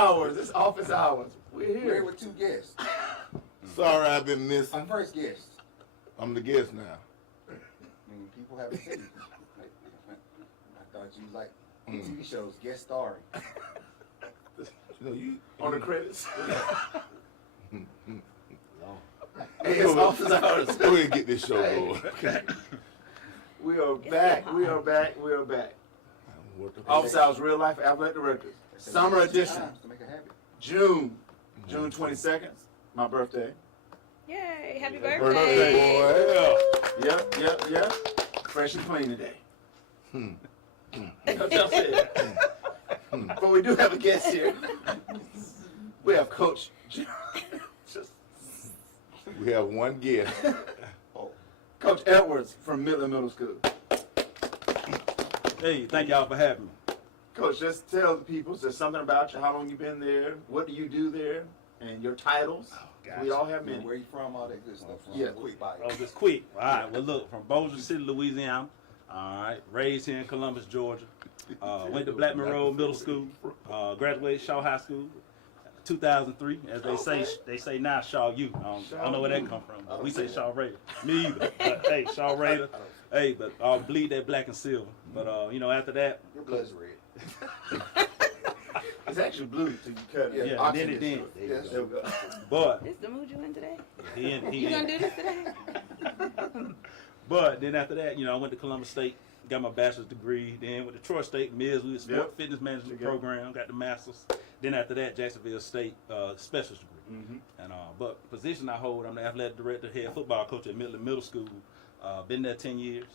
hours. It's office hours. We're We're here here. with two guests. Sorry, I've been missing. I'm first guest. I'm the guest now. People haven't seen you. I thought you like TV shows, guest starring. You know, you On the credits. Long. Hey, it's office hours. Go ahead and get this show Hey. going. Okay. We are back. We are back. We are back. What the Office hours, real life athletic directors. Summer edition. To make a habit. June 22nd. My birthday. Yay! Happy Birthday, birthday! boy, Yep. Fresh and clean today. That's what I said. But we do have a guest here. We have Coach. Just We have one guest. Coach Edwards from Midland Middle School. Hey, thank y'all for having me. Coach, just tell the people just something about you. How long you been there? What do you do there? And your titles. We all have many. Where you from? All that good stuff. Yeah. Quick bite. Oh, just quick. All right. Well, look, from Bossier City, Louisiana. All right. Raised here in Columbus, Georgia. Went to Blackman Road Middle School. Graduated Shaw High School. 2003, as they say now, Shaw U. I don't know where that come from, but we say Shaw Raider. Me either. But hey, Shaw Raider. Hey, but bleed that black and silver. But after that, Your blood's red. It's actually blue till you cut it. yeah, then it did. Yes. There we go. But This the mood you in today? he You gonna do this today? But then after that, I went to Columbus State, got my bachelor's degree. Then went to Troy State, Mills, we sport Yep. fitness management Together. program, got the master's. Then after that, Jacksonville State specialist degree. And but position I hold, I'm the athletic director, head football coach at Midland Middle School. Been there 10 years.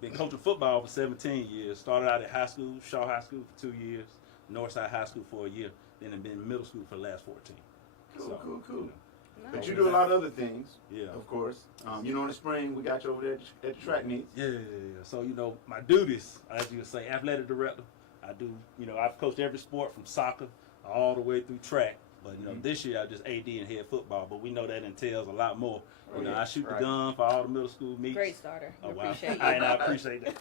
Been coaching football for 17 years. Started out at high school, Shaw High School for 2 years, Northside High School for a year. Then I've been in middle school for the last 14. Cool. But Nice. you do a lot of other things, Yeah. of course. In the spring, we got you over there at the track meets. Yeah. So, my duties, as you would say, athletic director. I do, I've coached every sport from soccer all the way through track. But, this year I just AD and head football. But we know that entails a lot more. I shoot the gun for all the middle school meets. Great starter. We Oh, wow. appreciate you. I appreciate that.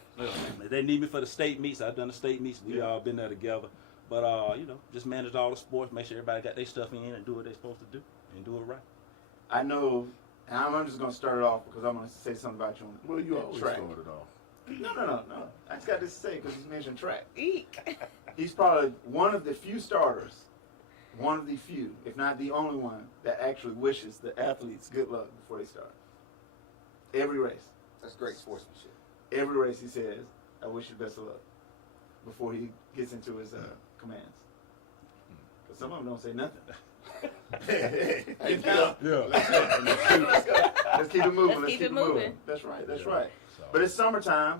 If they need me for the state meets, I've done the state meets. We all been there together. But, just manage all the sports, make sure everybody got their stuff in and do what they're supposed to do and do it right. I know, and I'm just going to start it off because I'm going to say something about you on Well, you always track. started off. No. I just got this to say because you mentioned track. Eek. He's probably one of the few starters, one of the few, if not the only one, that actually wishes the athletes good luck before they start. Every race. That's great sportsmanship. Every race he says, I wish you best of luck before he gets into his commands. But some of them don't say nothing. Yeah. Let's keep it moving. Let's keep it moving. That's right. But it's summertime,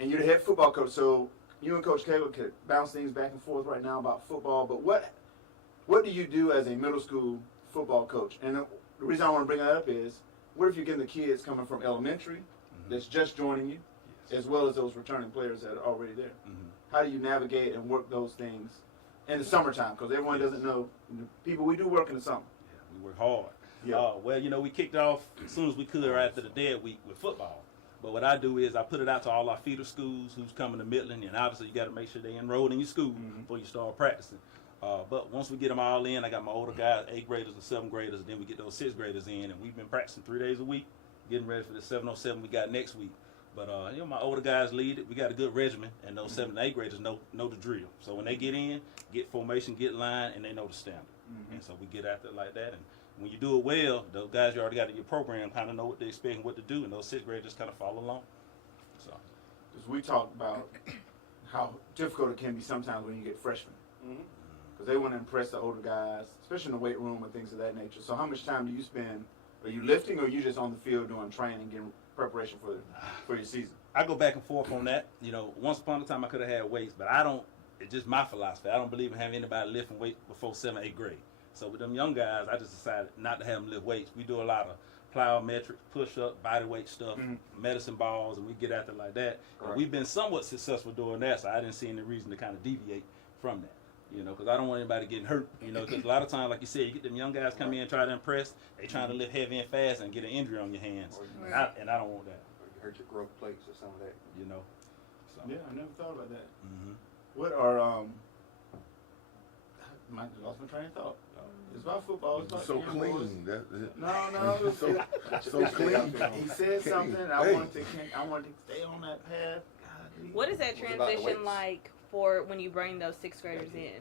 and you're the head football coach, so you and Coach Caleb could bounce things back and forth right now about football. But what do you do as a middle school football coach? And the reason I want to bring that up is, what if you're getting the kids coming from elementary that's just joining you, as well as those returning players that are already there? How do you navigate and work those things in the summertime? Because everyone doesn't know. People, we do work in the summer. We work hard. Yeah. Well, we kicked off as soon as we could right after the dead week with football. But what I do is I put it out to all our feeder schools who's coming to Midland, and obviously you got to make sure they enrolled in your school before you start practicing. But once we get them all in, I got my older guys, 8th graders and 7th graders, and then we get those 6th graders in, and we've been practicing 3 days a week, getting ready for the 707 we got next week. But my older guys lead it. We got a good regimen, and those 7th and 8th graders know the drill. So when they get in, get formation, get line, and they know the standard. And so we get after it like that. And when you do it well, those guys you already got in your program kind of know what they expect and what to do, and those 6th graders kind of follow along. So Because we talked about how difficult it can be sometimes when you get freshmen. Because they want to impress the older guys, especially in the weight room and things of that nature. So how much time do you spend? Are you lifting, or are you just on the field doing training, getting preparation for your season? I go back and forth on that. Once upon a time I could have had weights, but I don't. It's just my philosophy. I don't believe in having anybody lifting weight before 7th, 8th grade. So with them young guys, I just decided not to have them lift weights. We do a lot of plyometrics, push-up, body weight stuff, medicine balls, and we get after it like that. And we've been somewhat successful doing that, so I didn't see any reason to kind of deviate from that. Because I don't want anybody getting hurt. Because a lot of times, like you said, you get them young guys come in and try to impress. They trying to lift heavy and fast and get an injury on your hands, and I don't want that. Or you hurt your growth plates or some of that. So. Yeah, I never thought about that. Mhm. What are lost my train of thought. It's about football. It's about So Ken Boys. clean. No, it's So clean. He said something. I Hey. wanted to stay on that path. God, What is that What about the transition weights? like for when you bring those sixth graders in?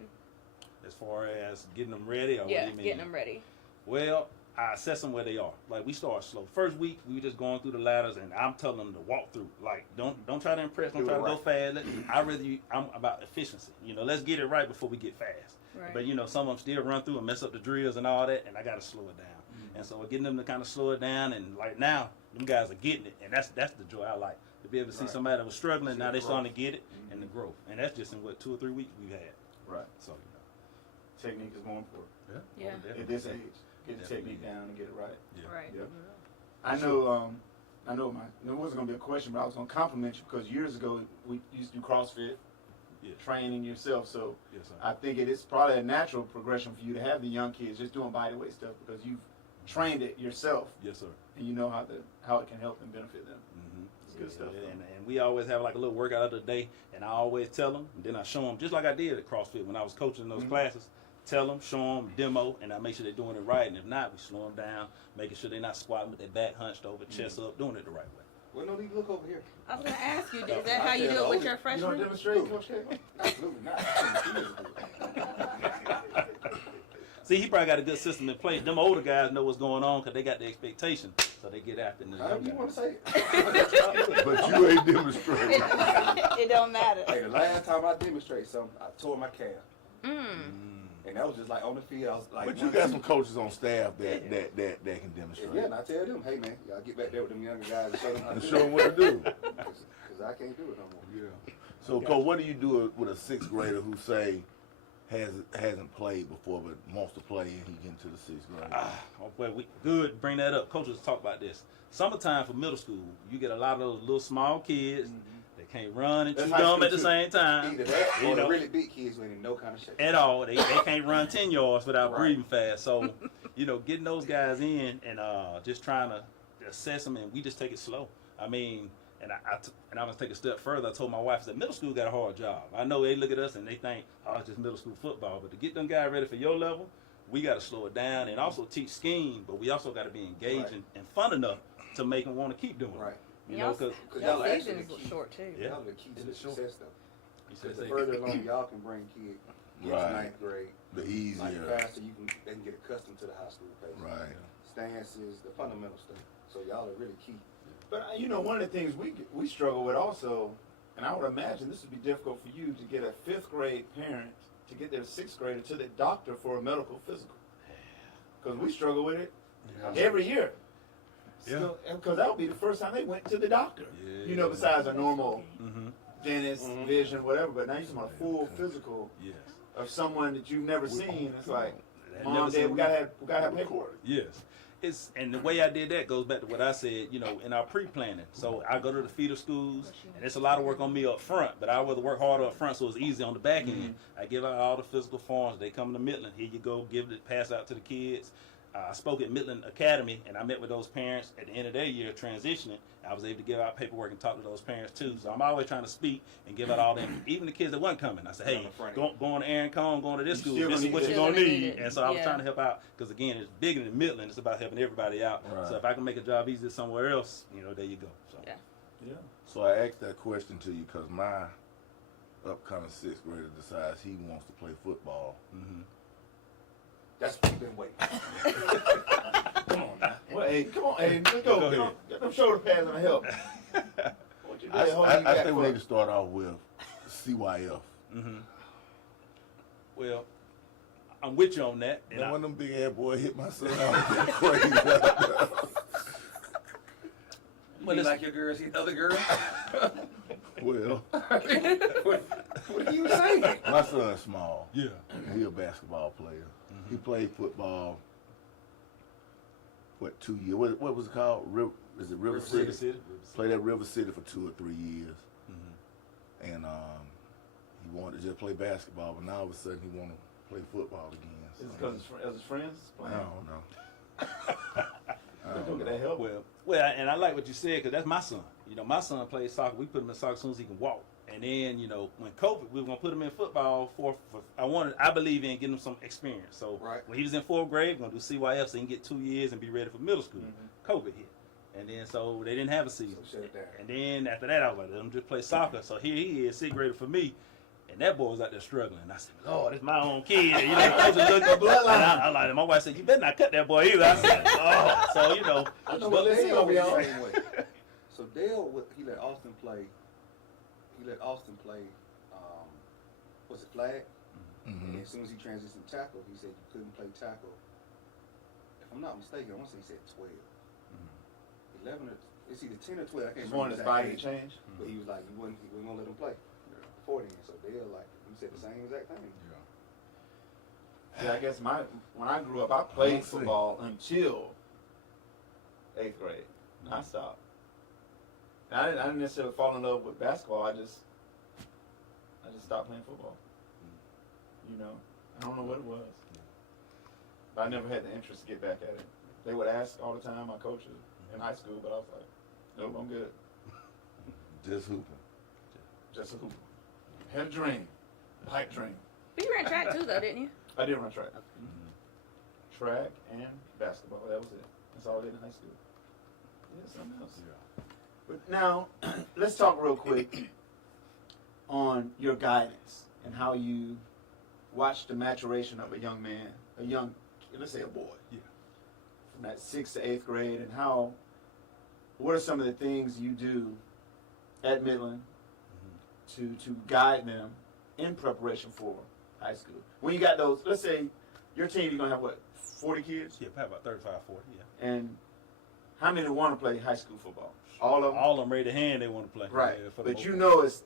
As far as getting them ready, or what Yeah, do you mean? getting them ready. Well, I assess them where they are. Like we start slow. First week, we were just going through the ladders, and I'm telling them to walk through. Like don't try to impress. Don't Do try it to go right. fast. I'm about efficiency. Let's get it right before we get fast. Right. But some of them still run through and mess up the drills and all that, and I got to slow it down. And so we're getting them to kind of slow it down, and like now, them guys are getting it, and that's the joy I like to be able to see Right. somebody that was struggling. See Now the they growth. starting to get it and the growth, and that's just in what 2 or 3 weeks we've had. Right. So Technique is more important Yeah. at this age. Get the technique down and get it right. Right. Yep. I know. It wasn't gonna be a question, but I was gonna compliment you because years ago we used to do CrossFit Yeah. training yourself. So Yes, sir. I think it is probably a natural progression for you to have the young kids just doing bodyweight stuff because you've trained it yourself Yes, sir. and you know how it can help and benefit them. Mm-hmm. It's good stuff. though. And we always have like a little workout of the day, and I always tell them, and then I show them, just like I did at CrossFit when I was coaching those classes. Tell them, show them, demo, and I make sure they're doing it right. And if not, we slow them down, making sure they're not squatting with their back hunched over, chest up, doing it the right way. Well, no need to look over here. I was gonna ask you, is that how you do it with your You don't freshmen? demonstrate, Coach K? Absolutely not. See, he probably got a good system in place. Them older guys know what's going on because they got the expectation, so they get after the However young you want guys. to say it. But you ain't demonstrating. It don't matter. Hey, the last time I demonstrated something, I tore my calf. Mm. And that was just like on the field. I was like, But you got some coaches on staff that can demonstrate. Yeah, and I tell them, hey man, y'all get back there with them younger guys and show them how And to show them what to do. Because I can't do it no more. Yeah. So, Coach, what do you do with a sixth grader who say hasn't played before but wants to play and he get into the sixth grade? Well, good. Bring that up. Coaches talk about this. Summertime for middle school, you get a lot of those little small kids. They can't run and That's chew high gum school at the too. same time. Either that You or the know. really big kids who ain't in no kind of shape. At all. They can't run 10 yards without Right. breathing fast. So, getting those guys in and just trying to assess them, and we just take it slow. I mean, and I'm gonna take a step further. I told my wife that middle school got a hard job. I know they look at us and they think, oh, it's just middle school football. But to get them guys ready for your level, we got to slow it down and also teach scheme. But we also got to be engaging and fun enough to make them want to keep doing it. Right. Because Because Y'all y'all actually seasons the look key. short too. Yeah. Y'all the key to the It's short. success though. he Because says the further along y'all can bring kids into Right. ninth grade, The like easier. faster they can get accustomed to the high school pace. Right. Stances, the fundamental stuff. So y'all are really key. But one of the things we struggle with also, and I would imagine this would be difficult for you to get a fifth grade parent to get their sixth grader to the doctor for a medical physical. Because we struggle with it every year. Yeah. Because that would be the first time they went to the doctor. Yeah. Besides a normal Mm-hmm. dentist, vision, whatever. But now you're talking about a full physical Yes. of someone that you've never seen. It's like, That Mom, never Dad, seen we gotta have paperwork. Yes. And the way I did that goes back to what I said, in our pre-planning. So I go to the feeder schools, and it's a lot of work on me up front, but I rather work harder up front so it's easy on the back end. I give out all the physical forms. They come to Midland. Here you go. Pass out to the kids. I spoke at Midland Academy, and I met with those parents at the end of their year transitioning. I was able to give out paperwork and talk to those parents too. So I'm always trying to speak and give out all them, even the kids that wasn't coming. I said, hey, going to Aaron Cone, going to this You school, still this is gonna what need you're that. going to Still gonna need. need it. And so I was Yeah. trying to help out because, again, it's bigger than Midland. It's about helping everybody out. Right. So if I can make a job easier somewhere else, there you go. So. Yeah. Yeah. So I asked that question to you because my upcoming sixth grader decides he wants to play football. Mm-hmm. That's what you've been waiting. Come on now. Well, hey, come on. Hey, let's go. Go ahead. Get them shoulder pads and help. What you I, did, holding you I back think we for? need to start off with CYF. Mm-hmm. Well, I'm with you on that. And And I, when them big ass boy hit my son, I was getting crazy. You mean like your girls hit other girls? Well, what are you saying? my son's small. yeah. He a basketball player. He played football. 2 years? What was it called? Is it River City? River City. Played at River City for 2 or 3 years, Mm-hmm. and he wanted to just play basketball, but now all of a sudden he want to play football again. Is it because his friends I playing? don't know. I Don't don't get know. that help. Well, and I like what you said because that's my son. My son plays soccer. We put him in soccer as soon as he can walk, And then, you know, when COVID, we were gonna put him in football for I believe in getting him some experience. So Right. when he was in 4th grade, we're gonna do CYF so he can get 2 years and be ready for middle school. COVID hit. And then so they didn't have a season. So shut it down. And then after that I was like, let him just play soccer. So here he is, 6th grader for me. And that boy was out there struggling. I said, Lord, it's my own kid. You know, coach is looking bloodline. I like, my wife said, you better not cut that boy either. I said, oh, so you know. I know But what let's see Dale what we was on. the same way. So Dale, he let Austin play. Was it flag? Mhm. And as soon as he transitioned to tackle, he said you couldn't play tackle. If I'm not mistaken, I want to say he said 12. 11 or it's either 10 or 12. I can't Just remember. wanted his the exact body to age. change. But he was like, he wasn't gonna let him play before then. So Dale, like, he said the same exact thing. Yeah, I guess when I grew up, I played Let's see. football until 8th grade. I stopped. I didn't necessarily fall in love with basketball. I just stopped playing football. You know, I don't know what it was, but I never had the interest to get back at it. They would ask all the time, my coaches in high school, but I was like, nope, I'm good. Just hooping. Just a hooper. Had a dream, pipe dream. But you ran track too, though, didn't you? I did run track. Track and basketball. That was it. That's all I did in high school. Yeah, something else. But now, let's talk real quick on your guidance and how you watch the maturation of a young man, let's say a boy. Yeah. From that 6th to 8th grade, and what are some of the things you do at Midland to guide them in preparation for high school? When you got those, let's say your team, you're gonna have what, 40 kids? Yeah, probably about 35, 40, yeah. And how many want to play high school football? All of them? All of them ready to hand, they want to play. Right. Yeah, for the But most you part. know it's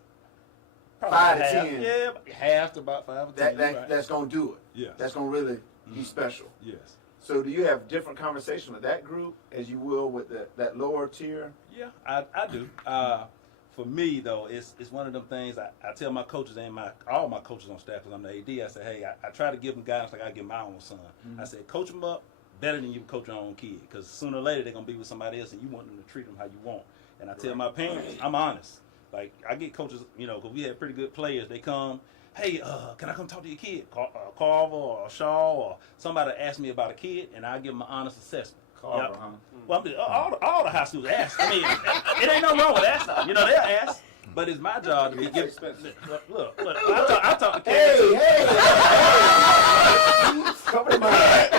Probably 5 to half. 10. Yeah, about half to about 5 or 10. right. that's gonna do it. Yes. That's gonna really be special. Yes. So do you have different conversations with that group as you will with that lower tier? Yeah, I do. For me though, it's one of them things I tell my coaches and all my coaches on staff, because I'm the AD. I say, hey, I try to give them guidance like I give my own son. I said, coach them up better than you coach your own kid, because sooner or later they're gonna be with somebody else, and you want them to treat them how you want. And I tell my parents, I'm honest. Like I get coaches, you know, because we have pretty good players. They come, hey, can I come talk to your kid, Carver or Shaw or somebody ask me about a kid, and I give them an honest assessment. Carver, Yep. huh? Well, I'm just, all the high schools ask. I mean, it ain't no wrong with asking. You know, they'll ask. But it's my job to be giving. Look. I talk to kids too. Cover the mic.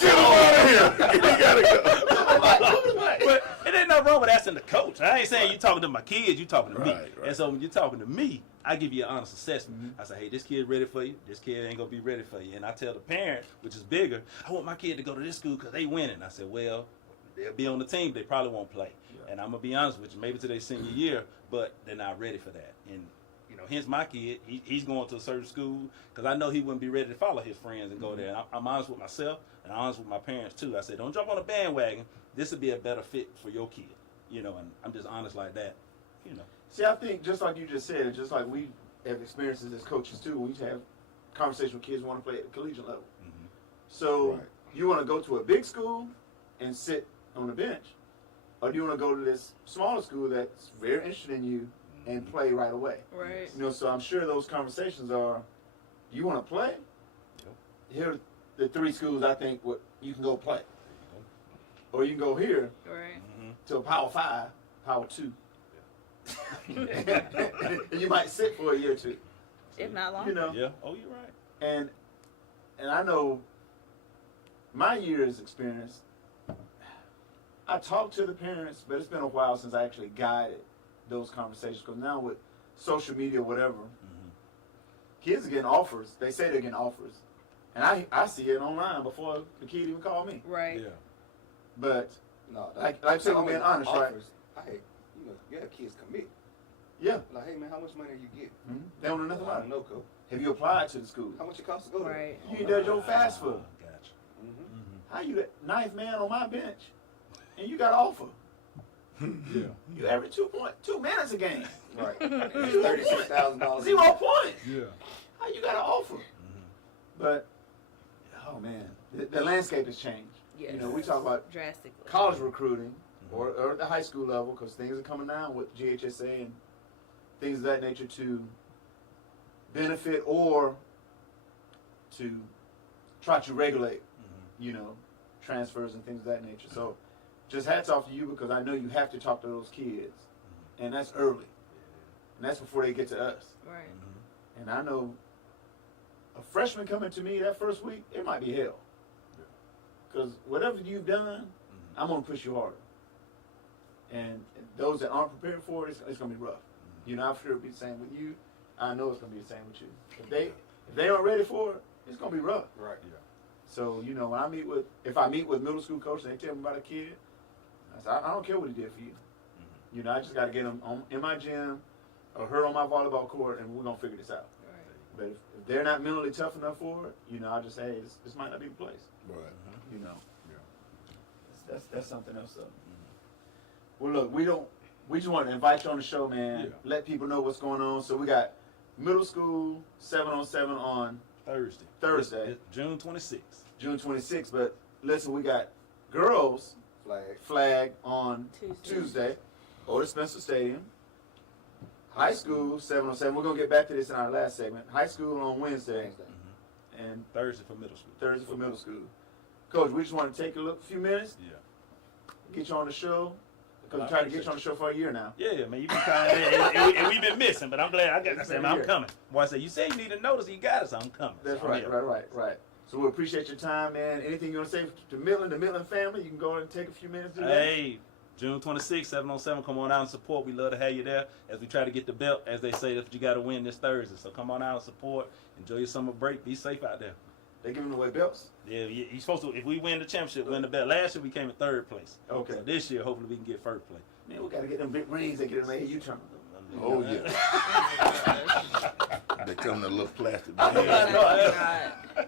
Get him out of here. He gotta go. But it ain't no wrong with asking the coach. I ain't saying you talking to my kids, you talking to me. Right. And so when you're talking to me, I give you an honest assessment. I say, hey, this kid ready for you. This kid ain't gonna be ready for you. And I tell the parent, which is bigger, I want my kid to go to this school because they winning. I said, well, they'll be on the team, they probably won't play. And I'm gonna be honest with you, maybe to their senior year, but they're not ready for that. And you know, hence my kid, he's going to a certain school because I know he wouldn't be ready to follow his friends and go there. And I'm honest with myself and I'm honest with my parents too. I said, don't jump on a bandwagon. This would be a better fit for your kid. You know, and I'm just honest like that. You know. See, I think just like you just said, and just like we have experiences as coaches too, we have conversations with kids who want to play at the collegiate level. So Right. you want to go to a big school and sit on the bench, or do you want to go to this smaller school that's very interested in you and play right away? Right. You know, so I'm sure those conversations are, do you want to play? Here are the 3 schools I think you can go play. Or you can go here Right. to a Power 5, Power 2. And you might sit for a year or 2. If not long. You know, Yeah. Oh, you're right. and I know my year's experience, I talked to the parents, but it's been a while since I actually guided those conversations. Because now with social media, whatever, kids are getting offers. They say they're getting offers. And I see it online before the kid even called me. Right. Yeah. But, No, like I said, we're being honest, right? You have kids commit. Yeah. Like, hey man, how much money are you getting? They don't know nothing I about don't it. know, coach. Have you applied to the school? How much it costs to go there? Right. You did your fast food. Gotcha. How you the 9th man on my bench, and you got an offer? Yeah. You average 2 minutes a game. Right. $36,000. 0 points. Yeah. How you got an offer? But oh man, the landscape has changed. Yes. You know, we talk about Drastically. college recruiting or at the high school level because things are coming down with GHSA and things of that nature to benefit or to try to regulate, you know, transfers and things of that nature. So just hats off to you because I know you have to talk to those kids, and that's early, and that's before they get to us. Right. And I know a freshman coming to me that first week, it might be hell. Because whatever you've done, I'm going to push you harder. And those that aren't prepared for it, it's going to be rough. You know, I'm sure it'll be the same with you. I know it's going to be the same with you. If they aren't ready for it, it's going to be rough. Right. So, you know, when if I meet with middle school coaches and they tell me about a kid, I say, I don't care what he did for you. You know, I just got to get him in my gym or her on my volleyball court, and we're going to figure this out. Right. But if they're not mentally tough enough for it, you know, I'll just say, hey, this might not be the place. Right. You know, that's something else. Though. Well, look, we just want to invite you on the show, man. Yeah. Let people know what's going on. So we got middle school 7-on-7 on Thursday. It's June 26th. June 26th. But listen, we got girls flag on Tuesday, Otis Spencer Stadium. High school 7-on-7. We're gonna get back to this in our last segment. High school on Wednesday, and Thursday for middle school. Thursday for middle school. Coach, we just want to take a few minutes, Yeah. get you on the show, because we're trying to get you on the show for a year now. Yeah, man, you been kind of, and we've been missing, but I'm glad I said, man, I'm Here. coming. Boy, I said, you say you need a notice, you got it, so I'm coming. That's So I'm right, here. right. So we appreciate your time, man. Anything you want to say to the Midland family, you can go ahead and take a few minutes to do that. Hey, June 26th, 7-on-7, come on out and support. We love to have you there as we try to get the belt. As they say, that's what you got to win this Thursday. So come on out and support. Enjoy your summer break. Be safe out there. They giving away belts? Yeah, you're supposed to, if we win the championship, win the belt. Last year we came in third place. Okay. So this year, hopefully we can get first place. Man, we got to get them big rings that get in the AU tournament. Oh yeah. They come in a little plastic Oh, bag. God.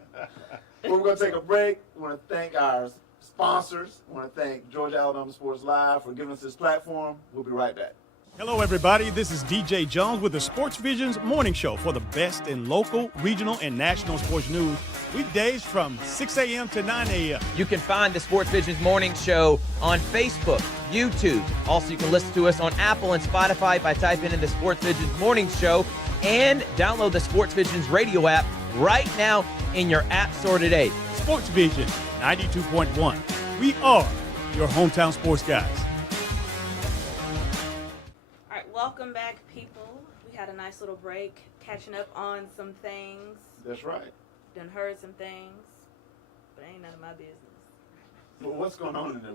Well, we're going to take a break. We want to thank our sponsors. We want to thank Georgia Alabama Sports Live for giving us this platform. We'll be right back. Hello, everybody. This is DJ Jones with the Sports Visions Morning Show for the best in local, regional, and national sports news. Weekdays from 6 a.m. to 9 a.m. You can find the Sports Visions Morning Show on Facebook, YouTube. Also, you can listen to us on Apple and Spotify by typing in the Sports Visions Morning Show and download the Sports Visions radio app right now in your app store today. Sports Vision 92.1. We are your hometown sports guys. All right, welcome back, people. We had a nice little break, catching up on some things. That's right. Done heard some things, but ain't none of my business. Well, what's going on in the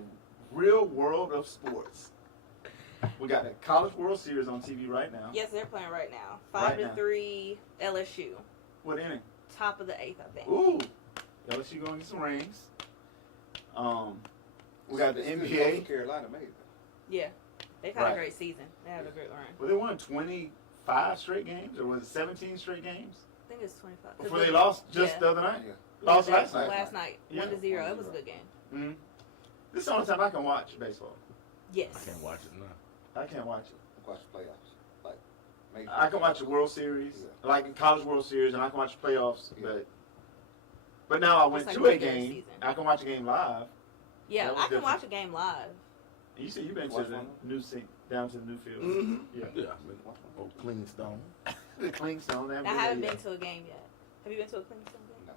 real world of sports? We got the College World Series on TV right now. Yes, they're playing right now. Right now. 5-3 LSU. What inning? Top of the 8th, I think. Ooh, LSU gonna get some rings. We got the NBA. North Carolina made it. Yeah, they've had Right. a great season. They had a great run. Well, they won 25 straight games, or was it 17 straight games? I think it's 25. Before they lost just the other night. Yeah. Lost last night. Last night, Yeah. 1-0. It was a good game. Mm-hmm. This is the only time I can watch baseball. Yes. I can't watch it now. I can't watch it. Watch the playoffs. Like, maybe I can watch the World Series, Yeah. like in College World Series, and I can watch the playoffs. Yeah. But now I went like to a regular game. season. I can watch a game live. Yeah, That was I can different. watch a game live. And you said you've been to Watch the one? new seat, down to the new field. Mhm. Yeah. Yeah. Oh, clean stone. The Clingstone. I haven't been to a game yet. Have you been to a Clemson game? No.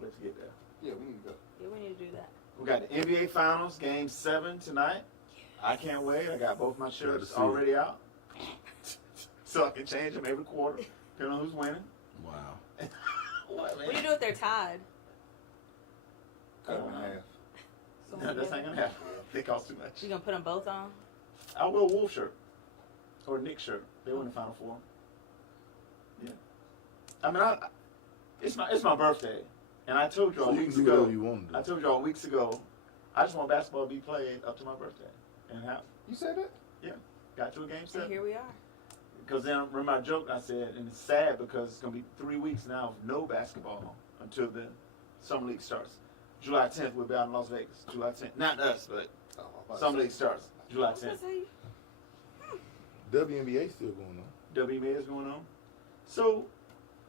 Let's get there. Yeah, we need to go. Yeah, we need to do that. We got the NBA Finals, Game 7 tonight. I can't wait. I got both my shirts see it. already out. So I can change them every quarter, depending on who's winning. Wow. What, man? What do you do if they're tied? Cut them in half. No, that's not going to happen. They cost too much. You gonna put them both on? I'll wear a Wolf shirt or a Knicks shirt. They win the Final Four. Yeah. I mean, it's my birthday, and I told y'all So you weeks can do ago. whatever you want to do. I told y'all weeks ago. I just want basketball to be played up to my birthday, and how You said that? got to a game And 7. here we are. Because then remember I joked. I said, and it's sad because it's gonna be 3 weeks now of no basketball until the summer league starts. July 10th we'll be out in Las Vegas. July 10th, not us, but Oh, I was about to summer say. league starts July I was gonna 10th. say, WNBA still going on. WNBA is going on. So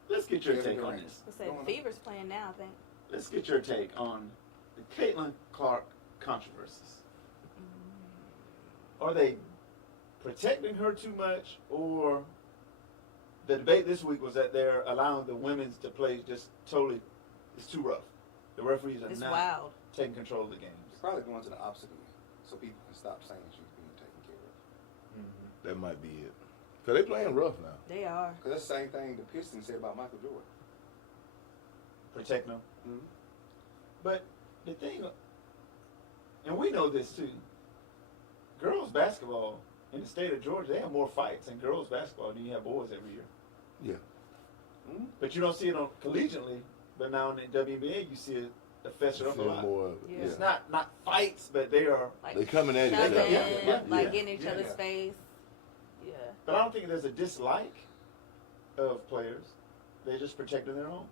let's get your Kevin take on Durant. this. I said Going on. Fever's playing now. I think. Let's get your take on the Caitlin Clark controversies. Are they protecting her too much, or the debate this week was that they're allowing the women's to play just totally, it's too rough. The referees are It's not wild. taking control of the games. It's probably going to the opposite end, so people can stop saying she's being taken care of. That might be it. Cause they playing rough now. They are. Because that's the same thing the Pistons said about Michael Jordan. Protect them. Mm-hmm. But the thing, and we know this too, girls basketball in the state of Georgia, they have more fights in girls basketball than you have boys every year. Yeah. Mm-hmm. But you don't see it on collegiately, but now in the WNBA you see it fester up a Feel lot. more of it. Yeah. Yeah. It's not fights, but they are. Like They coming at each shoving, other. Yeah. like Yeah. getting in each Yeah. other's face. Yeah. But I don't think there's a dislike of players. They're just protecting their own.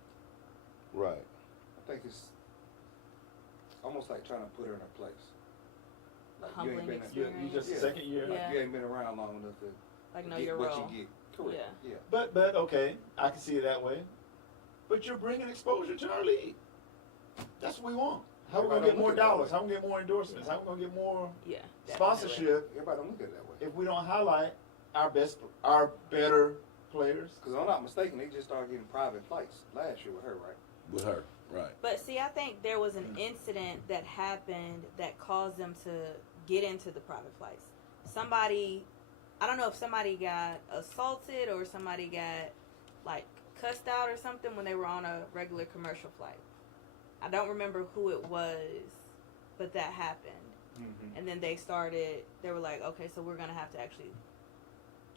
Right. I think it's almost like trying to put her in her place. Like Humbling you ain't been experience. You just Yeah. second year. like Yeah. you ain't been around long enough to Like know get your what role. you get. Correct. Yeah. But okay, I can see it that way. But you're bringing exposure to our league. That's what we want. How we gonna Everybody get more look at it that dollars? way. How we gonna get more endorsements? How we gonna get more Yeah. definitely. sponsorship Everybody don't look at it that way. if we don't highlight our better players? Because if I'm not mistaken, they just started getting private flights last year with her, right? With her. Right. But see, I think there was an incident that happened that caused them to get into the private flights. Somebody, I don't know if somebody got assaulted or somebody got like cussed out or something when they were on a regular commercial flight. I don't remember who it was, but that happened. Mm-hmm. And then they were like, okay, so we're going to have to actually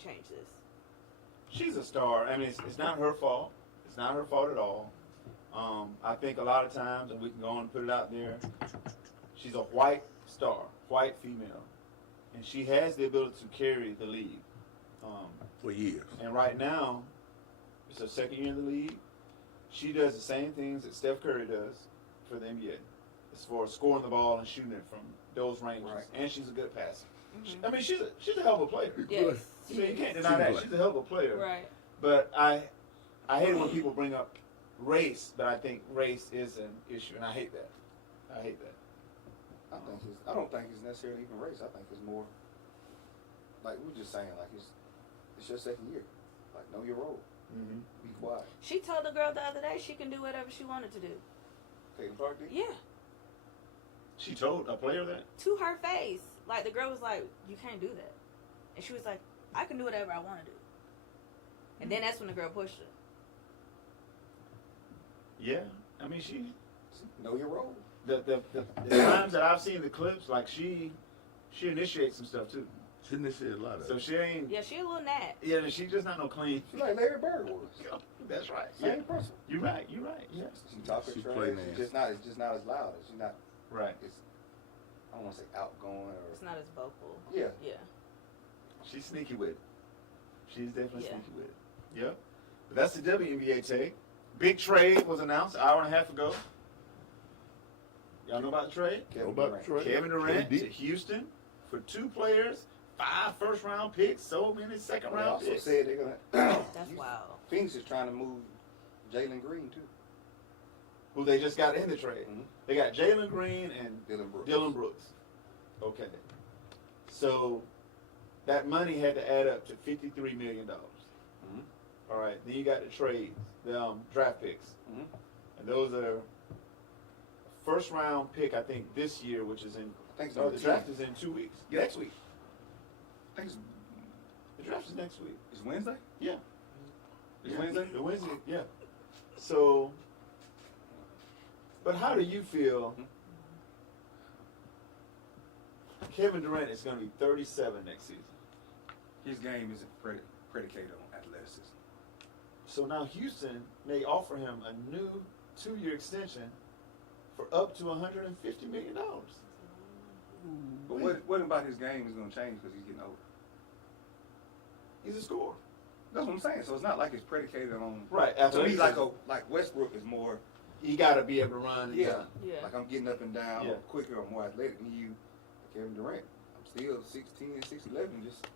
change this. She's a star. I mean, it's not her fault. It's not her fault at all. I think a lot of times, and we can go on and put it out there, she's a white star, white female, and she has the ability to carry the league. For years. And right now, it's her second year in the league. She does the same things that Steph Curry does for the NBA, as far as scoring the ball and shooting it from those ranges. Right. And she's a good passer. Mhm. I mean, she's a hell of a player. Yes. So you can't She's deny that. black. She's a hell of a player. Right. But I hate it when people bring up race, but I think race is an issue, and I hate that. I hate that. I don't think it's necessarily even race. I think it's more like we were just saying, like it's your second year. Like know your role. Mm-hmm. Be quiet. She told the girl the other day she can do whatever she wanted to do. Caitlin Clark did. Yeah. She told a player that. To her face. Like, the girl was like, you can't do that. And she was like, I can do whatever I want to do. And then that's when the girl pushed her. Yeah, I mean she. Know your role. The times that I've seen the clips, like she initiates some stuff too. Shouldn't they say a lot of So it? she ain't. Yeah, she a little gnat. Yeah, she just not no clean. She's like Larry Bird was. That's right. Same Yeah, person. you're right. You're right. Yeah. She talking She trash. play It's nasty. just not as loud. She's not. Right. It's I don't want to say outgoing or. It's not as vocal. Yeah. Yeah. She's sneaky with it. She's definitely Yeah. sneaky with it. Yep. But that's the WNBA take. Big trade was announced an hour and a half ago. Y'all know about the trade? What about Trey? Kevin Durant KD? to Houston for 2 players, 5 first-round picks, so many They second-round also picks. said they're gonna. That's wild. Phoenix is trying to move Jalen Green too. Who they just got in the trade. Mhm. They got Jalen Green and Dylan Brooks. Dylan Brooks. Okay. So that money had to add up to $53 million. Mhm. All right. Then you got the trades, the draft picks. Mhm. And those are first round pick, I think, this year, which is in. I think it's No, number the 10. draft is in 2 weeks. Next week. I think The draft is next week. it's Wednesday. Yeah. It's Yeah. Wednesday? The Wednesday, yeah. So, but how do you feel? Kevin Durant is going to be 37 next season. His game isn't predicated on athleticism. So now Houston may offer him a new 2-year extension for up to $150 million. But what about his game is going to change because he's getting older? He's a scorer. That's what I'm saying. So it's not like it's predicated on. Right. To me, athleticism. like Westbrook is more. He got to be able to run. And Yeah. gun. Yeah. Like I'm getting up and down, Yeah. or quicker, or more athletic than you. Kevin Durant. I'm still 6'10", 6'11", just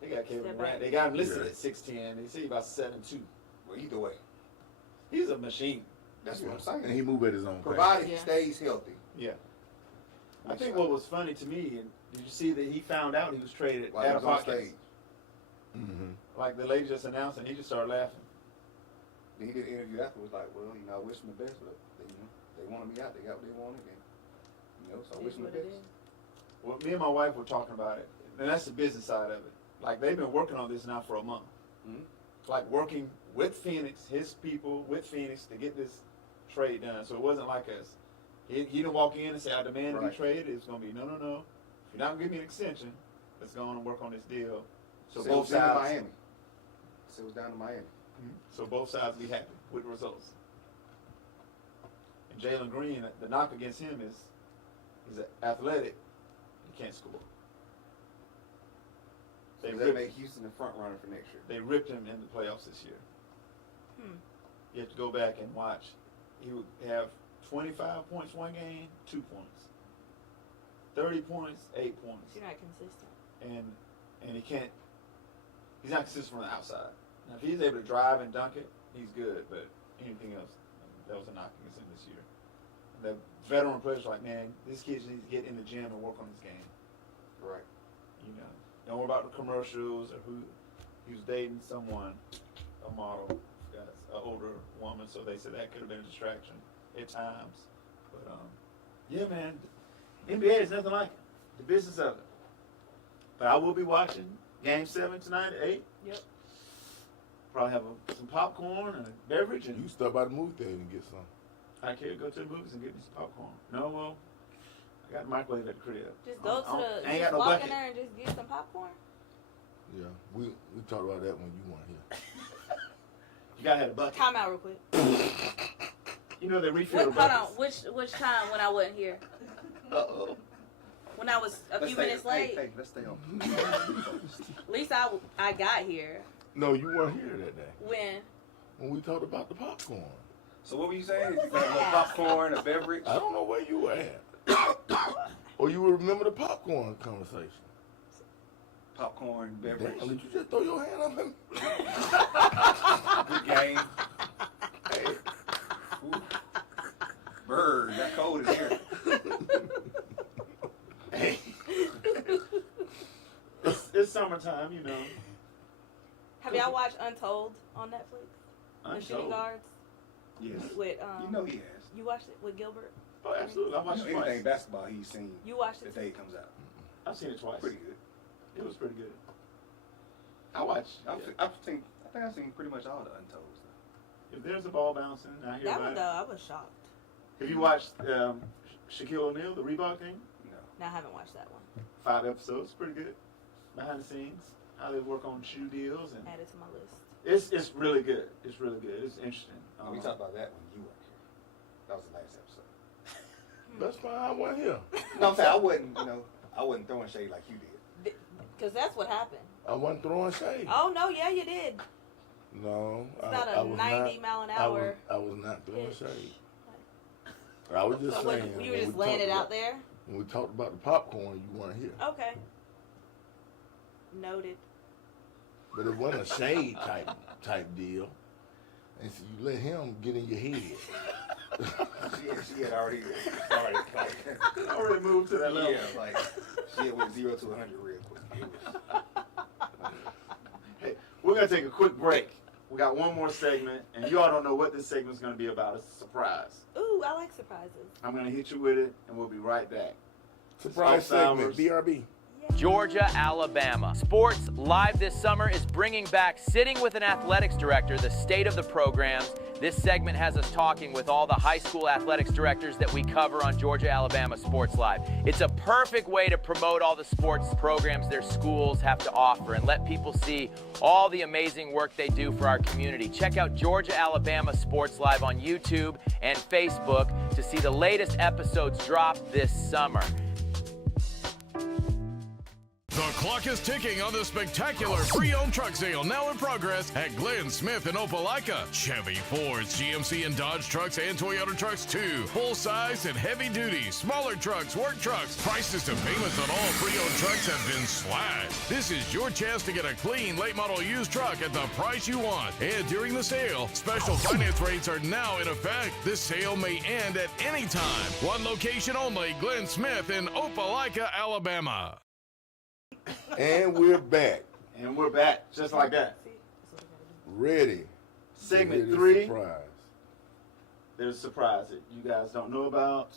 They got Kevin Step Durant. back. They got him listed Yeah. at 6'10". They say he's about 7'2". well, either way. He's a machine. That's what I'm And saying. he move at his own pace. Provided Yeah. he stays healthy. Yeah. I think what was funny to me, and Did you see that he found out he was traded While he at a was on podcast? stage. Like the lady just announced, and he just started laughing. Then he did an interview afterwards, like, well, I wish them the best, but they wanted me out. They got what they wanted, and so I wish them the best. Well, me and my wife were talking about it, and that's the business side of it. Like they've been working on this now for a month. Mhm. Like working with Phoenix, his people with Phoenix to get this trade done. So it wasn't like us. He didn't walk in and say, "I demand to be Right. traded." It's gonna be no. If you're not gonna give me an extension, let's go on and work on this deal. So So both it was down to sides. Miami. So it was down to Miami. So both sides be happy with the results. And Jalen Green, the knock against him is he's athletic. He can't score. They Does that ripped, make Houston the front runner for next year? they ripped him in the playoffs this year. You have to go back and watch. He would have 25 points one game, 2 points. 30 points, 8 points. You're not consistent. And he can't. He's not consistent from the outside. Now, if he's able to drive and dunk it, he's good. But anything else, that was a knock against him this year. And the veteran players are like, man, this kid needs to get in the gym and work on his game. Right. You know, don't worry about the commercials or who he was dating someone, a model, an older woman. So they said that could have been a distraction at times. But yeah, man, NBA is nothing like it. The business of it. But I will be watching Game 7 tonight at 8. Yep. Probably have some popcorn and a beverage, You and stop by the movie theater and get some. I can't go to the movies and get me some popcorn. No, well, I got the microwave at the crib. Just go to I the, ain't just got no walk bucket. in there and just get some popcorn. Yeah, we talked about that when you weren't here. You gotta have a bucket. Time out real quick. You know they refill the Hold on. buckets. Which time when I wasn't here? Uh-oh. When I was a few minutes late. Hey, let's stay on. At least I got here. No, you weren't here that day When? when we talked about the popcorn. So what were you saying? You got a little popcorn, a beverage? I don't know where you were at. Or you will remember the popcorn conversation. Popcorn, beverage. Damn, did you just throw your hand up and Good game. Hey. Ooh. Bird, that cold is here. Hey. It's summertime, you know. Have y'all watched Untold on Netflix? The Shooting Untold. Guards Yes. with You know he has. you watched it with Gilbert. Oh, absolutely. I You watched know it twice. anything basketball he's seen You watched the it. day it comes out. I've seen it twice. Pretty good. It was pretty good. I watched. I think I've seen pretty much all the Untold stuff. If there's a ball bouncing, I hear That about one it. though, I was shocked. Have you watched Shaquille O'Neal, the Reebok thing? No. No, I haven't watched that one. 5 episodes, pretty good. Behind the scenes, how they work on shoe deals, and Add it to my list. it's really good. It's really good. It's interesting. We talked about that when you weren't here. That was the last episode. that's fine, I wasn't here. No, I'm saying I wasn't throwing shade like you did. Because that's what happened. I wasn't throwing shade. Oh no, yeah, you did. No, It's about a 90 mile an hour. I was not throwing pitch. shade. I was just So what, saying. you were when just we laying talked it out about- there. When we talked about the popcorn, you weren't here. Okay. Noted. But it wasn't a shade type deal. And so you let him get in your head. She had already like, I already moved to that level. yeah, like she had went 0 to 100 real quick. It was, Hey, we're gonna take a quick break. We got one more segment, and you all don't know what this segment's gonna be about. It's a surprise. Ooh, I like surprises. I'm gonna hit you with it, and we'll be right back. Surprise segment, Alzheimer's. BRB. Georgia, Alabama. Sports Live this summer is bringing back Sitting with an Athletics Director, the state of the programs. This segment has us talking with all the high school athletics directors that we cover on Georgia, Alabama Sports Live. It's a perfect way to promote all the sports programs their schools have to offer and let people see all the amazing work they do for our community. Check out Georgia, Alabama Sports Live on YouTube and Facebook to see the latest episodes drop this summer. The clock is ticking on the spectacular pre-owned truck sale now in progress at Glenn Smith in Opelika. Chevy, Ford, GMC, and Dodge trucks and Toyota trucks too. Full size and heavy duty, smaller trucks, work trucks. Prices and payments on all pre-owned trucks have been slashed. This is your chance to get a clean late model used truck at the price you want. And during the sale, special finance rates are now in effect. This sale may end at any time. One location only, Glenn Smith in Opelika, Alabama. And we're back. And we're back, just like that. Ready. Segment Ready to 3. Surprise. There's a surprise that you guys don't know about.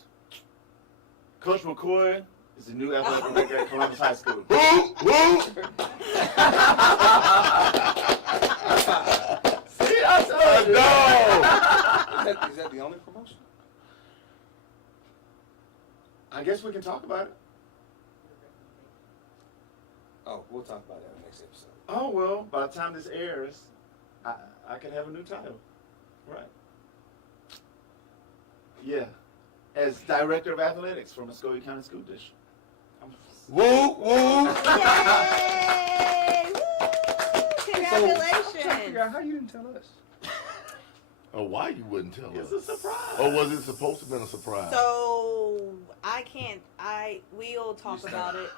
Coach McCoy is the new athletic director at Columbus High School. Woo! See, I told you. No! Is that the only promotion? I guess we can talk about it. Oh, we'll talk about that in the next episode. Oh, well, by the time this airs, I could have a new title. Right. Yeah. As Director of Athletics for Muskogee County School District. Woo! Woo! Yay! Woo! Congratulations! How you didn't tell us? Oh, why you wouldn't tell It's us? a surprise. Or was it supposed to have been a surprise? So we'll talk about it.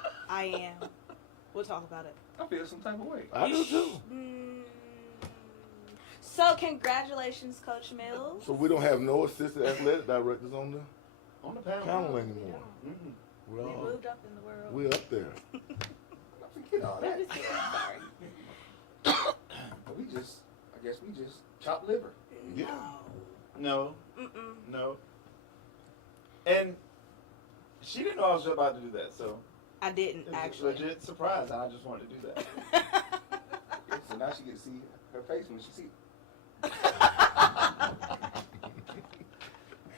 We'll talk about it. I feel some type of way. I do too. So congratulations, Coach Mills. So we don't have no assistant athletic directors on the panel anymore. Mm-hmm. We moved up in the world. We're up there. Don't forget all that. But I guess we just chop liver. Yeah. No. No. And she didn't know I was about to do that, so I didn't it was actually. a legit surprise, and I just wanted to do that. Yeah, so now she gets to see her face when she sees it.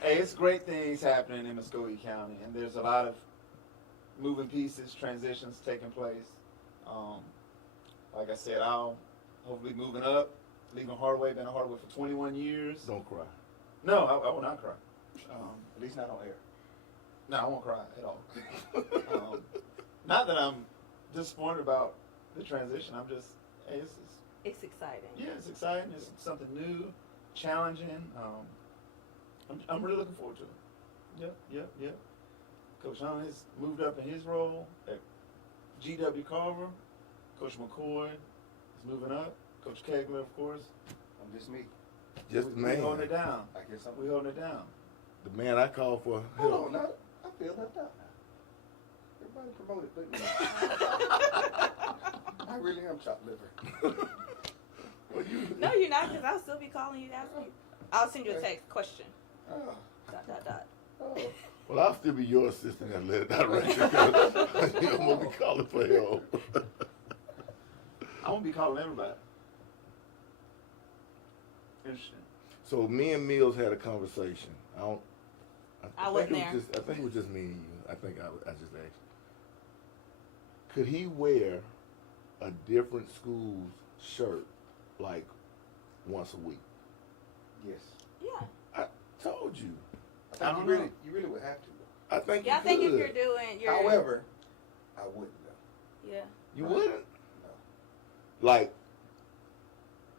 Hey, it's great things happening in Muskogee County, and there's a lot of moving pieces, transitions taking place. Like I said, I'll hopefully moving up, leaving Hardaway, been at Hardaway for 21 years. Don't cry. No, I will not cry. At least not on air. No, I won't cry at all. Not that I'm disappointed about the transition. I'm just, hey, It's exciting. yeah, it's exciting. It's something new, challenging. I'm really looking forward to it. Yep. Coach Hunt has moved up in his role at G.W. Carver. Coach McCoy is moving up. Coach Kegler, of course. I'm just me. Just the We man. holding it down. I guess I'm. We holding it down. The man I call for Hold help. on, now I feel left out now. Everybody promoted, but me. I really am chopped liver. No, you're not, because I'll still be calling you asking you. I'll send you a text question. Oh, ... oh. Well, I'll still be your assistant athletic director because I'm going to be calling for help. I won't be calling everybody. Interesting. So me and Mills had a conversation. I wasn't think it was I think it was just me and you. I think I just asked. Could he wear a different school's shirt like once a week? Yes. Yeah. I told you. I I think don't you really would have to. I think Yeah, I you think if could. you're doing your... However, I wouldn't though. Yeah. You wouldn't? No. Like,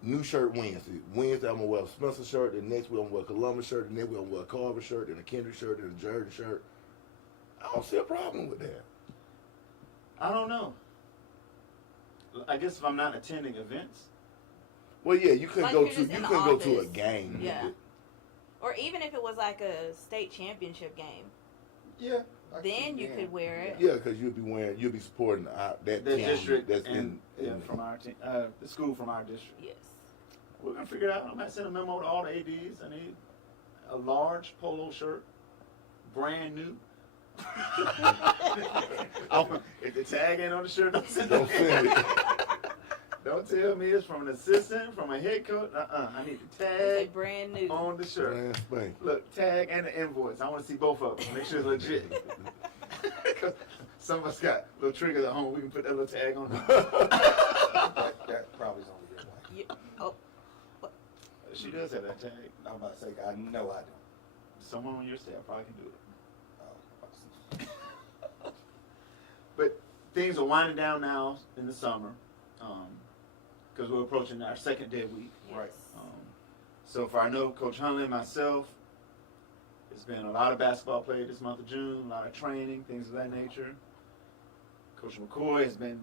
new shirt Wednesday. Wednesday I'm going to wear a Spencer shirt, the next week I'm going to wear a Columbus shirt, and then we're going to wear a Carver shirt, and a Kendrick shirt, and a Jordan shirt. I don't see a problem with that. I don't know. I guess if I'm not attending events. Well, yeah, you couldn't Like go you're to just in the go to a office. game. Yeah. Or even if it was like a state championship game, Yeah. then you could wear it. Yeah, because you'll be supporting that The team district that's and in from our team, the school from our district. Yes. We're gonna figure it out. I might send a memo to all the ads. I need a large polo shirt, brand new. If the tag ain't on the shirt, don't send Don't send it. Don't tell me it's from an assistant, from a head coach. I need the It's a tag brand new. on the shirt. Brand spanking. Look, tag and the invoice. I want to see both of them. Make sure it's legit. 'Cause some of us got little triggers at home. We can put that little tag on. That probably is only your wife. You, oh, She does have that tag. I'm about to say, I know I don't. Someone on your staff probably can do it. Oh, But things are winding down now in the summer, because we're approaching our second dead week. Yes. Right. So far, I know Coach Hunley and myself, it's been a lot of basketball played this month of June, a lot of training, things of that nature. Coach McCoy has been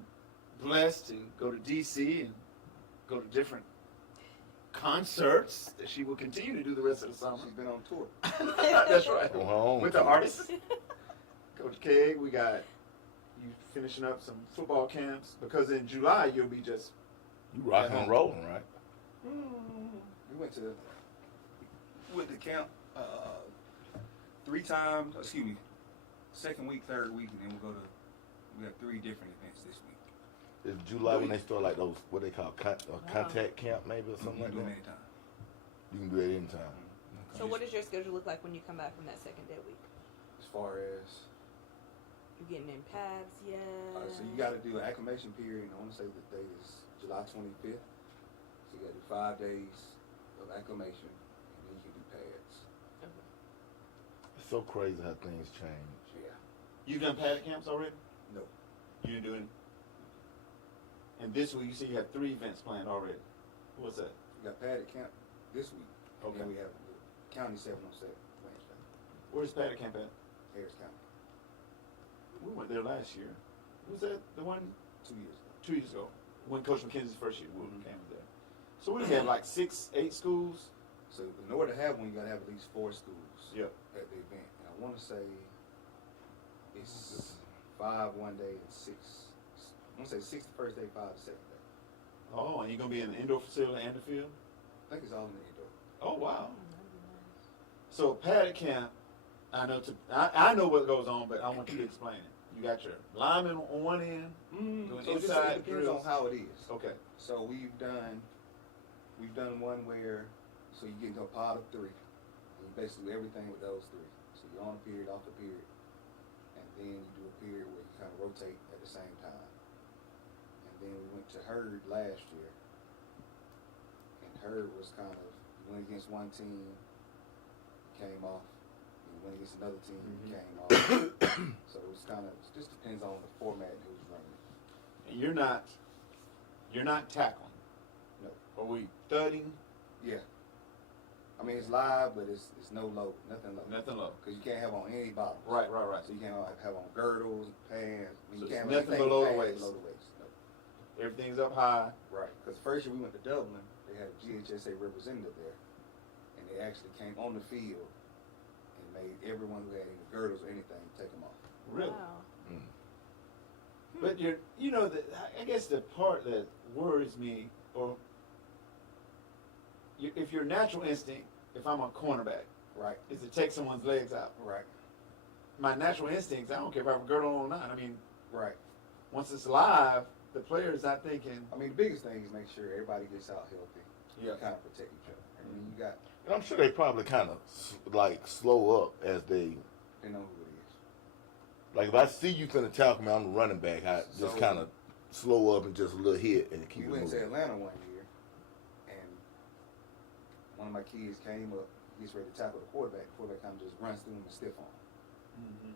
blessed to go to D.C. and go to different concerts that she will continue to do the rest of the summer. She's been on tour. That's right. Go home. With the artists. Coach K, we got you finishing up some football camps because in July you'll be just You rocking and rolling, right? We went to camp 3 times. Excuse me, second week, third week, and then we have 3 different events this week. Is July when they start like those what they call contact camp maybe or something You like can do them that? anytime. You can do it anytime. So what does your schedule look like when you come back from that second dead week? As far as You getting in pads yet? so you got to do an acclimation period. And I want to say the date is July 25th. So you got to do 5 days of acclimation, and then you can do pads. Okay. It's so crazy how things change. Yeah. you've done padded camps already? No. You didn't do any? And this week you see you have 3 events planned already. What's that? We got padded camp this week. Okay. And then we have the County 707 Wednesday, Where's padded camp at? Harris County, We went there last year. Was that the one 2 years ago. 2 years ago when Coach McKenzie's first year? Wilton came there. So what do you have, like 6, 8 schools? So in order to have one, you got to have at least 4 schools Yep. at the event. And I want to say it's 5 one day and 6. I want to say 6 the first day, 5 the second day. Oh, and you're gonna be in the indoor facility and the field? I think it's all in the indoor. Oh wow. Oh, that'd be nice. So padded camp, I know what goes on, but I want you to explain it. You got your lineman on one end. Doing So it just inside depends drills. on how it is. Okay. So we've done one where so you get into a pod of 3. And you basically do everything with those 3. So you're on a period, off a period, and then you do a period where you kind of rotate at the same time. And then we went to Herd last year, and Herd was kind of you went against one team, came off. You went against another team, came off. So it was kind of it just depends on the format and who's running it. And you're not tackling. No. Are we thudding? Yeah. I mean, it's live, but it's no low, nothing low. Nothing low. Because you can't have on any bottoms. Right. So you can't have on girdles, pants. I mean, So you can't it's have nothing anything below the past waist. Below the waist. No. Everything's up high. Right. Because first year we went to Dublin, they had a GHSA representative there, and they actually came on the field and made everyone who had any girdles or anything take them off. Really? Wow. But I guess the part that worries me, or if your natural instinct, if I'm a cornerback, Right. is to take someone's legs out. Right. My natural instincts, I don't care if I have a girdle on or not. I mean, Right. once it's live, the player's not thinking. I mean, the biggest thing is make sure everybody gets out healthy. Yeah. Kind of protect each other. I mean, you got And I'm sure they probably kind of like slow up as they know who it is. like. If I see you finna tackle me, I'm the running back. I just So- kind of slow up and just a little hit and keep We it went to moving. Atlanta one year, and one of my kids came up, he's ready to tackle the quarterback. The quarterback kind of just runs through him and stiff on him.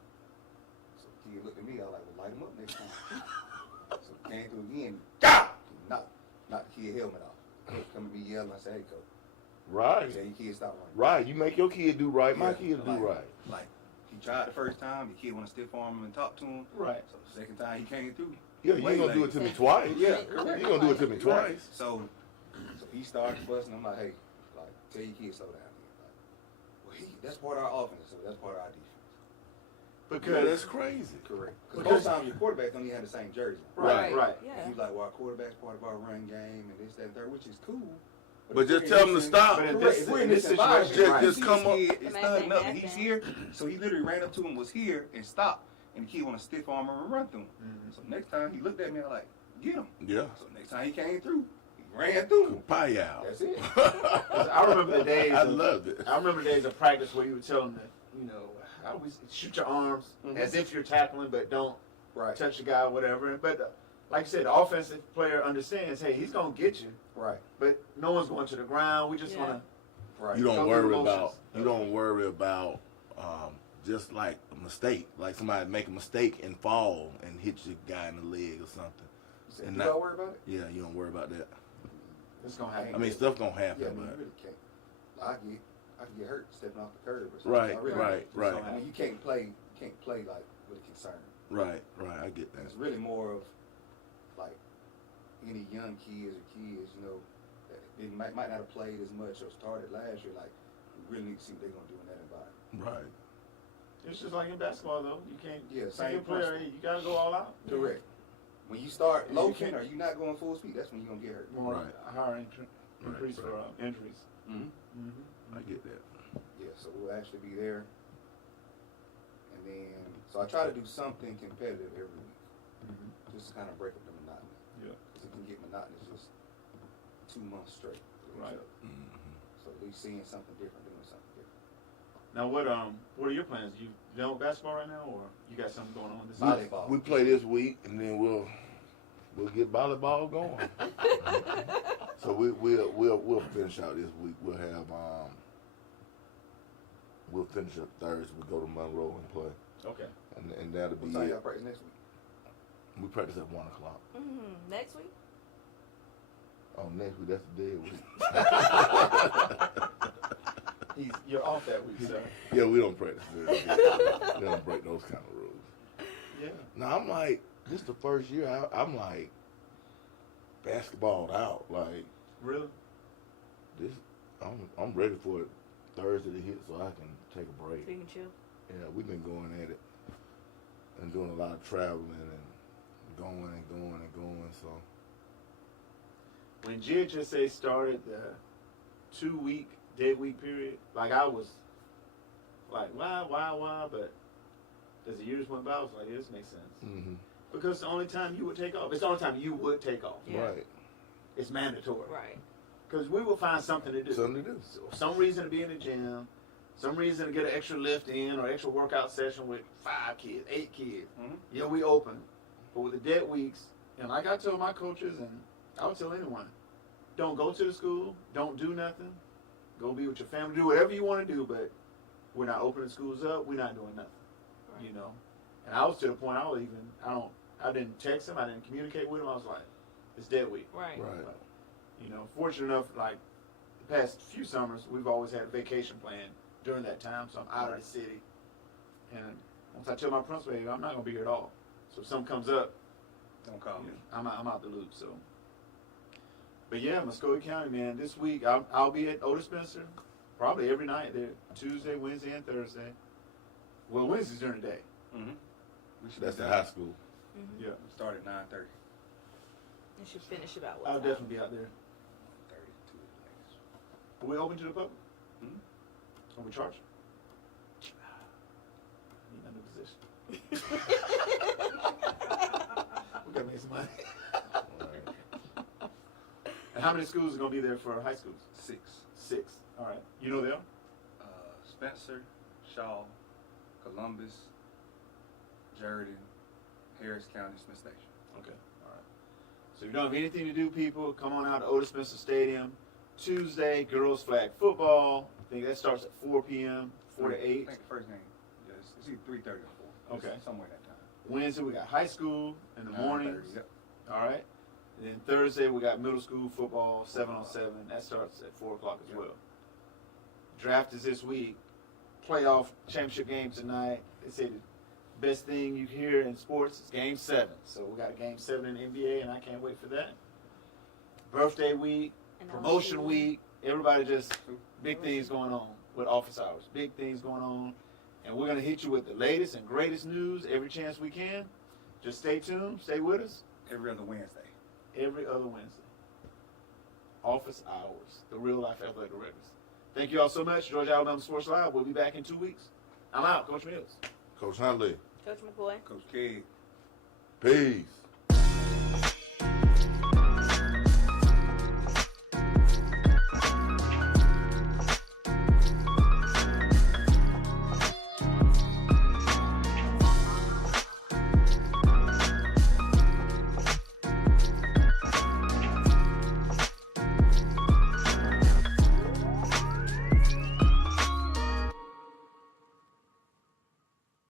So the kid looked at me, I was like, well, light him up next time. So he came through again, knocked the kid helmet off. Coach come at me yelling, I said, hey, coach, Right, tell your kid stop running. right. You make your kid do right. My Yeah, kid do like- right. Like, he tried the first time, the kid want to stiff arm him and talk to him. Right. So the second time he came through. Yeah, you way ain't gonna do late. it to me twice. Yeah, You correct. ain't gonna do it to me twice. So he started busting. I'm like, hey, like, tell your kid slow down. Like, well, that's part of our offense, so that's part of our defense. Yeah, Because that's crazy. Correct. Because- Because most times your quarterback don't even have the same jersey. right. Yeah. And he's like, well, our quarterback's part of our run game and this, that, and third, which is cool. But if just we're tell him to this- stop. But in Correct. this- If we're in in this this environment, situation, Just you see come up- this kid is The man standing thing up and he's happened. here, so he literally ran up to him, was here, and stopped, and the kid want to stiff arm him and run through him. So next time he looked at me, I was like, get him. Yeah. So next time he came through, he ran through him. Payal. That's it. 'Cause I remember the days. I of- loved it. I remember days of practice where you would tell them that, how do we shoot your arms as if you're tackling, but don't Right. touch the guy or whatever. But like you said, the offensive player understands, hey, he's gonna get you, Right. but no one's going to the ground. We just Yeah. want Right. You Go don't through worry the about. motions. You don't worry about just like a mistake, like somebody make a mistake and fall and hit your guy in the leg or something. You said, And you not- don't worry about it? Yeah, you don't worry about that. It's gonna happen. I mean, stuff gonna happen, Yeah, I mean, but you really can't. I can get hurt stepping off the curb or something. Right, I really right, can't. right. I mean, you can't play like with a concern. right, I get And that. it's really more of like any young kids or kids, you know, that they might not have played as much or started last year. Like, we really need to see what they're gonna do in that environment. Right. It's just like in basketball, though. You can't. Yeah, Same same player. principle. You gotta go all out. Correct. When you start You loafing can't- or you not going full speed, that's when you're gonna get hurt. More Right. higher increase Right. for injuries. Mm-hmm. Mm-hmm. I get that. Yeah, so we'll actually be there. And then, so I try to do something competitive every week, Mm-hmm. just to kind of break up the monotony. Yeah. Because it can get monotonous just 2 months straight. with each Right. other. Mm-hmm. So at least seeing something different, doing something different. Now, what are your plans? You done with basketball right now, or you got something going on this Volleyball. We play this week, and then we'll get volleyball going. So we'll finish out this week. We'll have we'll finish up Thursday. We go to Monroe and play, Okay. and that'll What be time y'all it. practice next week? We practice at 1:00. Next week. Oh, next week that's the dead week. You're off that week, sir. Yeah, we don't practice. We don't break those kind of rules. Yeah. Now I'm like, this is the first year I'm like basketballed out. Like Really? this, I'm ready for it Thursday to hit so I can take a break. So you can chill. Yeah, we've been going at it and doing a lot of traveling and going and going and going. So When GHSA started the 2-week dead week period, like I was like, why? But as the years went by, I was like, this makes sense. mm-hmm. Because it's the only time you would take off. It's the only time you would take off. Yeah. Right, It's mandatory. Right. Because we will find something to do. something to do. Some reason to be in the gym, some reason to get an extra lift in or extra workout session with 5 kids, 8 kids. Mhm. Yeah, we open. But with the dead weeks, and like I tell my coaches, and I would tell anyone, don't go to the school, don't do nothing, go be with your family, do whatever you want to do, but we're not opening schools up, we're not doing nothing, Right. you know. And I was to the point I didn't text him, I didn't communicate with him. I was like, it's dead week. Right. Right. You know, fortunate enough, like the past few summers, we've always had a vacation plan during that time, so I'm out of the city. And once I tell my principal, hey, I'm not gonna be here at all. So if something comes up, Don't call me. I'm out the loop. So, but yeah, Muskogee County, man, this week I'll be at Otis Spencer probably every night there, Tuesday, Wednesday, and Thursday. Well, Wednesday's during the day. Mm-hmm. We should That's be the done. high school. Yeah, We start at 9:30. You should finish about what I'll time? definitely be out there. 32 is the latest. Are we open to the public? Mhm. Are we charged? Need a new position. We gotta make some money. And how many schools are gonna be there for high schools? 6. 6. All right. You know them? Spencer, Shaw, Columbus, Jerden, Harris County, Smith Station. Okay. All right. So if you don't have anything to do, people, come on out to Otis Spencer Stadium. Tuesday, girls flag football. I think that starts at 4 p.m., 4 to 8. I think the first game, yes, it's either 3:30 or 4. Okay. It's somewhere that time. Wednesday, we got high school in the 9:30, mornings. Yep. All right. And then Thursday, we got middle school football, 7-on-7. That starts at 4 o'clock as Yep. well. Draft is this week. Playoff championship game tonight. They say the best thing you hear in sports is Game 7. So we got a Game 7 in the NBA, and I can't wait for that. Birthday week, And promotion also- week. Everybody just big things going on with office hours. Big things going on. And we're going to hit you with the latest and greatest news every chance we can. Just stay tuned. Stay with us. Every other Wednesday. Every other Wednesday. Office hours. The Real Life Athletic Directors. Thank you all so much. Georgia Alabama Sports Live. We'll be back in 2 weeks. I'm out. Coach Mills. Coach Huntley, Coach McCoy. Coach K. peace.